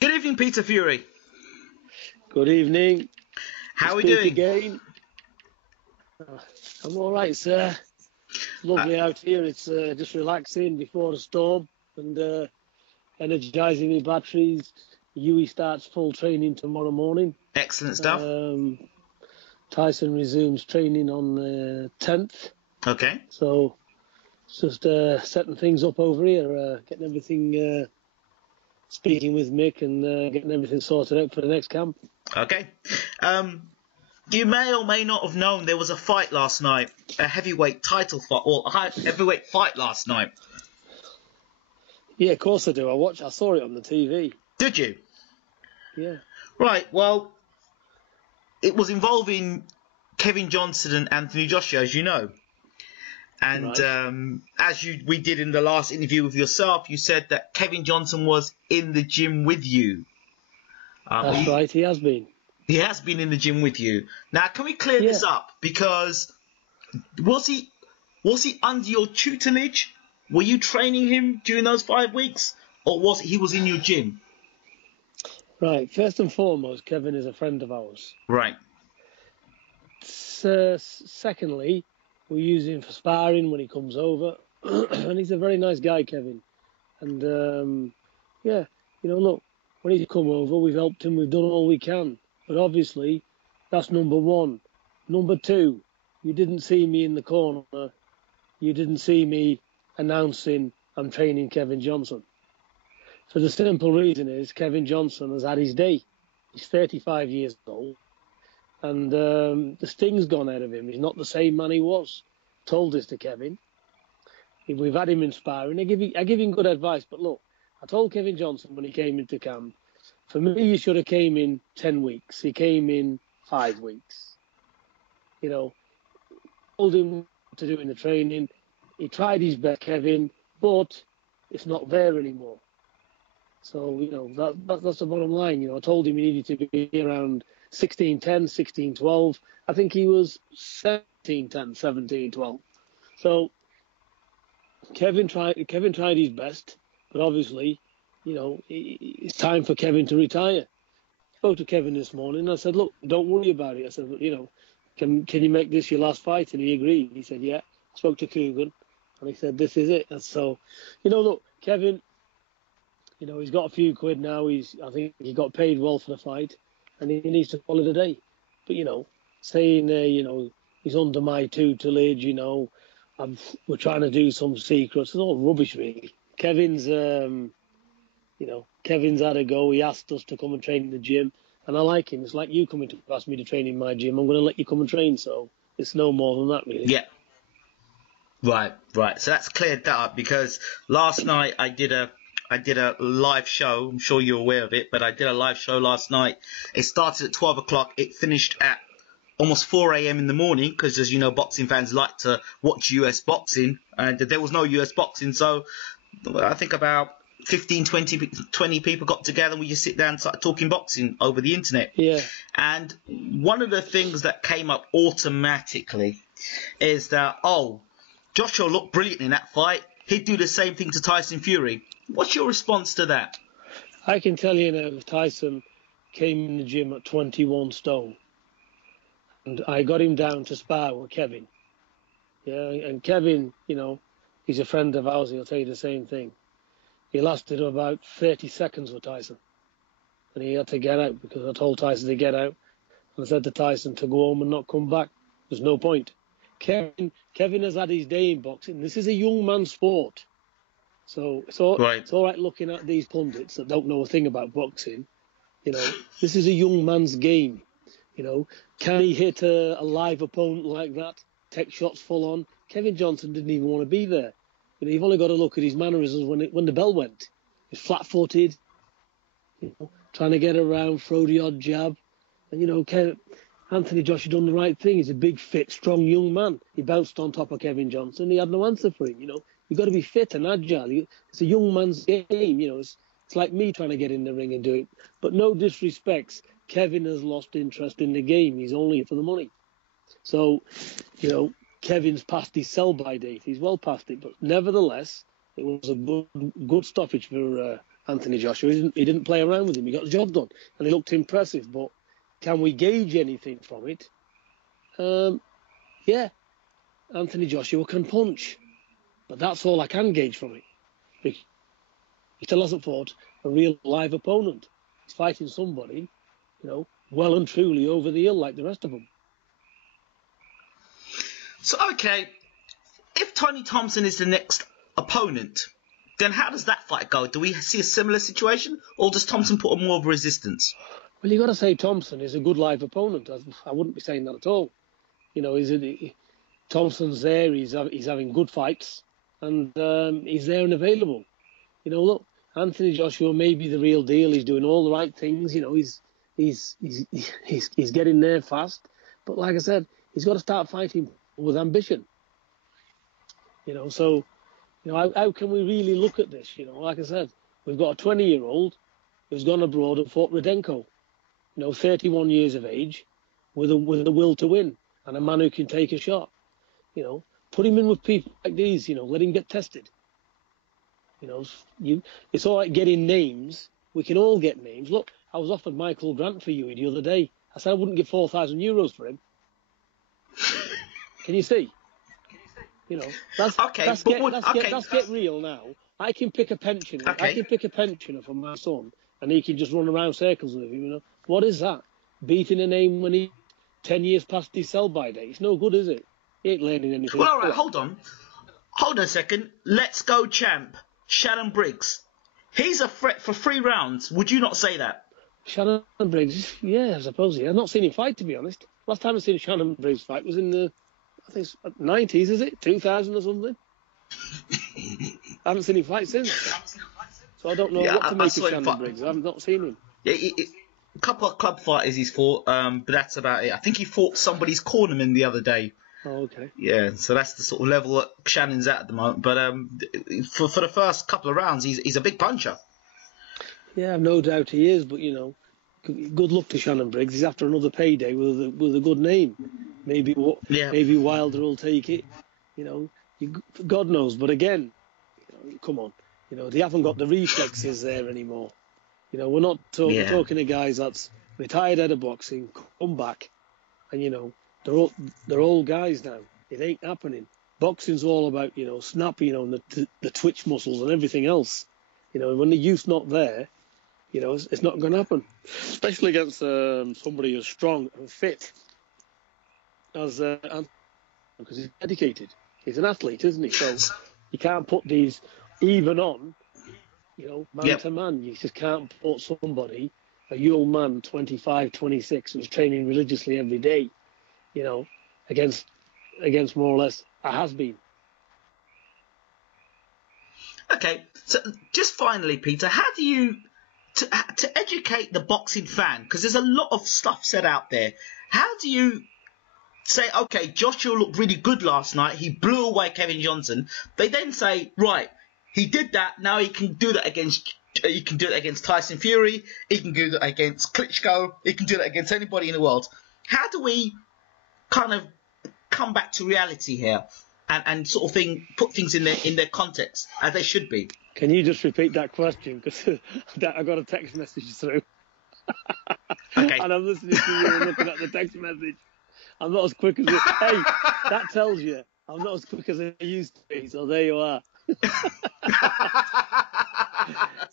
Good evening, Peter Fury. Good evening. How are we doing? Again. I'm all right, sir. Lovely out here. It's just relaxing before the storm and energising my batteries. Yui starts full training tomorrow morning. Excellent stuff. Tyson resumes training on the 10th. Okay. So it's just setting things up over here, getting everything, speaking with Mick and getting everything sorted out for the next camp. Okay. You may or may not have known there was a fight last night, a heavyweight title fight, or a heavyweight fight last night. Yeah, of course I do. I saw it on the TV. Did you? Yeah. Right, well, it was involving Kevin Johnson and Anthony Joshua, as you know. And right. As we did in the last interview with yourself, you said that Kevin Johnson was in the gym with you. That's right, he has been. He has been in the gym with you. Now, can we clear this up? Because was he under your tutelage? Were you training him during those 5 weeks? Or was he in your gym? Right. First and foremost, Kevin is a friend of ours. Right. Secondly, we use him for sparring when he comes over. And he's a very nice guy, Kevin. And, look, when he's come over, we've helped him. We've done all we can. But obviously, that's number one. Number two, you didn't see me in the corner. You didn't see me announcing I'm training Kevin Johnson. For the simple reason is Kevin Johnson has had his day. He's 35 years old. And the sting's gone out of him. He's not the same man he was. Told this to Kevin. We've had him inspiring. I give him good advice. But look, I told Kevin Johnson when he came into camp, for me, he should have came in 10 weeks. He came in 5 weeks. Told him to do in the training. He tried his best, Kevin, but it's not there anymore. So, that's the bottom line. I told him he needed to be around 16:10, 16:12. I think he was 17:10, 17:12. So Kevin tried his best, but obviously, it's time for Kevin to retire. I spoke to Kevin this morning and I said, look, don't worry about it. I said, can you make this your last fight? And he agreed. He said, yeah. I spoke to Coogan and he said, this is it. And so, look, Kevin, he's got a few quid now. I think he got paid well for the fight and he needs to call it a day. But, saying, he's under my tutelage, we're trying to do some secrets. It's all rubbish, really. Kevin's had a go. He asked us to come and train in the gym, and I like him. It's like you coming to ask me to train in my gym. I'm going to let you come and train, so it's no more than that, really. Yeah. Right. So that's cleared that up, because last night I did a live show. I'm sure you're aware of it, but I did a live show last night. It started at 12 o'clock. It finished at almost 4 a.m. in the morning, because, as you know, boxing fans like to watch US boxing, and there was no US boxing, so I think about 15, 20 people got together and we just sit down and start talking boxing over the internet. Yeah. And one of the things that came up automatically is that, Joshua looked brilliant in that fight. He'd do the same thing to Tyson Fury. What's your response to that? I can tell you now, Tyson came in the gym at 21 stone. And I got him down to spar with Kevin. Yeah, and Kevin, he's a friend of ours. He'll tell you the same thing. He lasted about 30 seconds with Tyson. And he had to get out because I told Tyson to get out. And I said to Tyson to go home and not come back. There's no point. Kevin has had his day in boxing. This is a young man's sport. So it's all right looking at these pundits that don't know a thing about boxing. This is a young man's game. Can he hit a live opponent like that? Take shots full on? Kevin Johnson didn't even want to be there. You've only got to look at his mannerisms when the bell went. He's flat-footed, trying to get around, throw the odd jab. And, Anthony Joshua done the right thing. He's a big, fit, strong young man. He bounced on top of Kevin Johnson. He had no answer for him, You've got to be fit and agile. It's a young man's game, It's like me trying to get in the ring and do it. But no disrespects, Kevin has lost interest in the game. He's only here for the money. So, Kevin's past his sell-by date. He's well past it. But nevertheless, it was a good stoppage for Anthony Joshua. He didn't play around with him. He got the job done, and he looked impressive. But can we gauge anything from it? Yeah, Anthony Joshua can punch, but that's all I can gauge from it. He still hasn't fought a real live opponent. He's fighting somebody, well and truly over the hill like the rest of them. So, okay, if Tony Thompson is the next opponent, then how does that fight go? Do we see a similar situation, or does Thompson put on more of a resistance? Well, you've got to say Thompson is a good live opponent. I wouldn't be saying that at all. Thompson's there, he's having good fights, and he's there and available. Look, Anthony Joshua may be the real deal. He's doing all the right things. He's getting there fast. But like I said, he's got to start fighting with ambition. How can we really look at this? Like I said, we've got a 20-year-old who's gone abroad and fought Rudenko. 31 years of age, with a will to win, and a man who can take a shot. Put him in with people like these. Let him get tested. It's all right getting names. We can all get names. Look, I was offered Michael Grant for you the other day. I said I wouldn't give €4,000 for him. Can you see? Let's get real now. I can pick a pensioner. Okay. I can pick a pensioner for my son, and he can just run around circles with him. What is that? Beating a name when he's 10 years past his sell-by date. It's no good, is it? He ain't learning anything. Well, all right, hold on a second. Let's go, champ. Shannon Briggs. He's a threat for 3 rounds. Would you not say that? Shannon Briggs, yeah, I suppose. I've not seen him fight, to be honest. Last time I seen a Shannon Briggs fight was in the, I think it's 90s, is it? 2000 or something? I haven't seen him fight since. So I don't know what to make of Shannon Briggs. I've not seen him. Yeah, a couple of club fighters he's fought, but that's about it. I think he fought somebody's cornerman the other day. Oh, okay. Yeah, so that's the sort of level that Shannon's at the moment. But for the first couple of rounds, he's a big puncher. Yeah, no doubt he is. But good luck to Shannon Briggs. He's after another payday with a good name. Maybe Wilder will take it. God knows. But again, come on. They haven't got the reflexes there anymore. We're not talking to guys that's retired out of boxing, come back, and they're old guys now. It ain't happening. Boxing's all about snapping, and the twitch muscles and everything else. When the youth's not there, it's not going to happen. Especially against somebody who's strong and fit, as because he's dedicated. He's an athlete, isn't he? So you can't put these even on. Man to man. You just can't put somebody, a young man, 25, 26, who's training religiously every day, against more or less a has-been. Okay, so just finally, Peter, how do you, to educate the boxing fan, because there's a lot of stuff said out there, how do you say, okay, Joshua looked really good last night, he blew away Kevin Johnson, they then say, right, he did that, now he can do that against Tyson Fury, he can do that against Klitschko, he can do that against anybody in the world. How do we kind of come back to reality here and sort of put things in their context as they should be? Can you just repeat that question? Because I got a text message through. Okay. And I'm listening to you and looking at the text message. I'm not as quick as hey, that tells you I'm not as quick as I used to be, so there you are.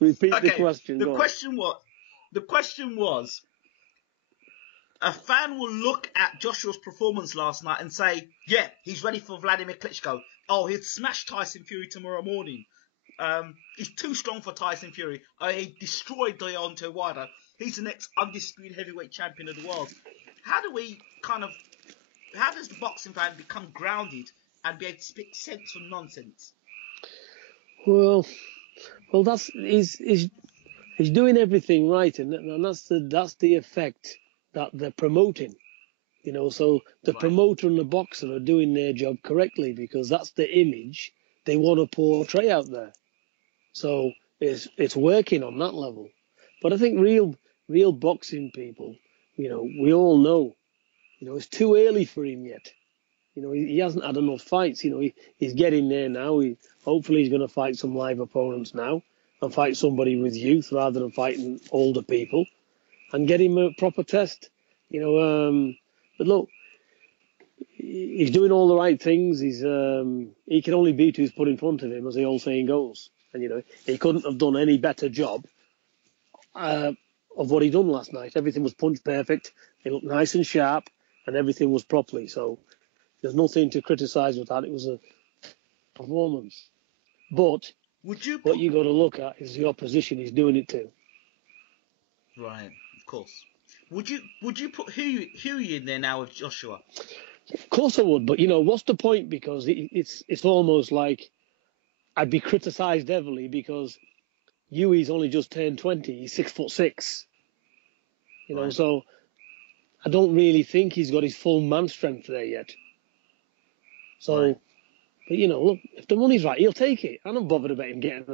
Repeat the question. The question was, a fan will look at Joshua's performance last night and say, yeah, he's ready for Vladimir Klitschko. Oh, he'll smash Tyson Fury tomorrow morning. He's too strong for Tyson Fury. He destroyed Deontay Wilder. He's the next undisputed heavyweight champion of the world. How does the boxing fan become grounded and be able to speak sense from nonsense? Well, he's doing everything right, and that's the effect that they're promoting. So the promoter and the boxer are doing their job correctly because that's the image they want to portray out there. So it's working on that level. But I think real boxing people, we all know, it's too early for him yet. He hasn't had enough fights. He's getting there now. Hopefully he's going to fight some live opponents now. and fight somebody with youth rather than fighting older people, and get him a proper test. But look, he's doing all the right things. He can only beat who's put in front of him, as the old saying goes. And he couldn't have done any better job of what he done last night. Everything was punch perfect. He looked nice and sharp, and everything was properly. So there's nothing to criticise with that. It was a performance. But what you got to look at is the opposition he's doing it to. Right, of course. Would you put Huey in there now with Joshua? Of course I would, but what's the point? Because it's almost like I'd be criticised heavily because Huey's only just turned 20. He's 6'6". Right. So I don't really think he's got his full man strength there yet. So, right. But look, if the money's right, he'll take it. I'm not bothered about him getting.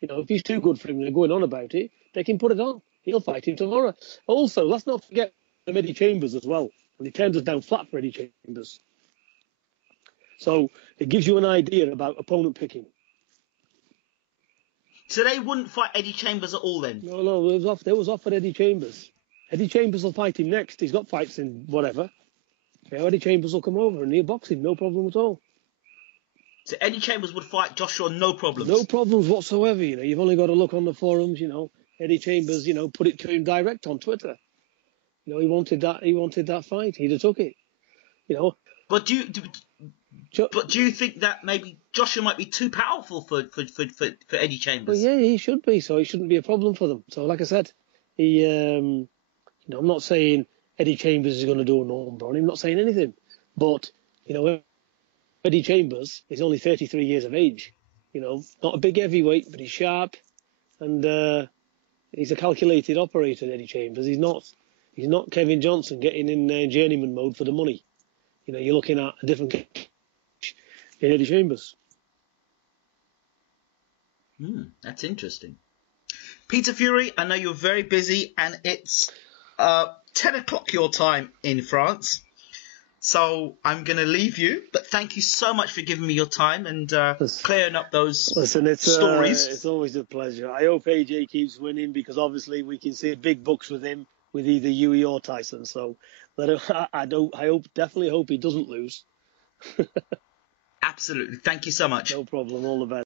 If he's too good for him and they're going on about it, they can put it on. He'll fight him tomorrow. Also, let's not forget Eddie Chambers as well. And he turns us down flat for Eddie Chambers. So it gives you an idea about opponent picking. So they wouldn't fight Eddie Chambers at all then? No, they was offered Eddie Chambers. Eddie Chambers will fight him next. He's got fights in whatever. Eddie Chambers will come over and he'll box him, no problem at all. So Eddie Chambers would fight Joshua, no problems? No problems whatsoever, You've only got to look on the forums, Eddie Chambers, put it to him direct on Twitter. He wanted that fight. He'd have took it, But do you think that maybe Joshua might be too powerful for Eddie Chambers? Well, yeah, he should be. So he shouldn't be a problem for them. So, like I said, I'm not saying Eddie Chambers is going to do a number on him. I'm not saying anything. But Eddie Chambers is only 33 years of age. Not a big heavyweight, but he's sharp, and he's a calculated operator. Eddie Chambers. He's not Kevin Johnson getting in journeyman mode for the money. You're looking at a different in Eddie Chambers. That's interesting. Peter Fury, I know you're very busy, and it's 10 o'clock your time in France. So I'm going to leave you, but thank you so much for giving me your time and clearing up those stories. It's always a pleasure. I hope AJ keeps winning because obviously we can see big bucks with him with either Huey or Tyson. So definitely hope he doesn't lose. Absolutely. Thank you so much. No problem. All the best.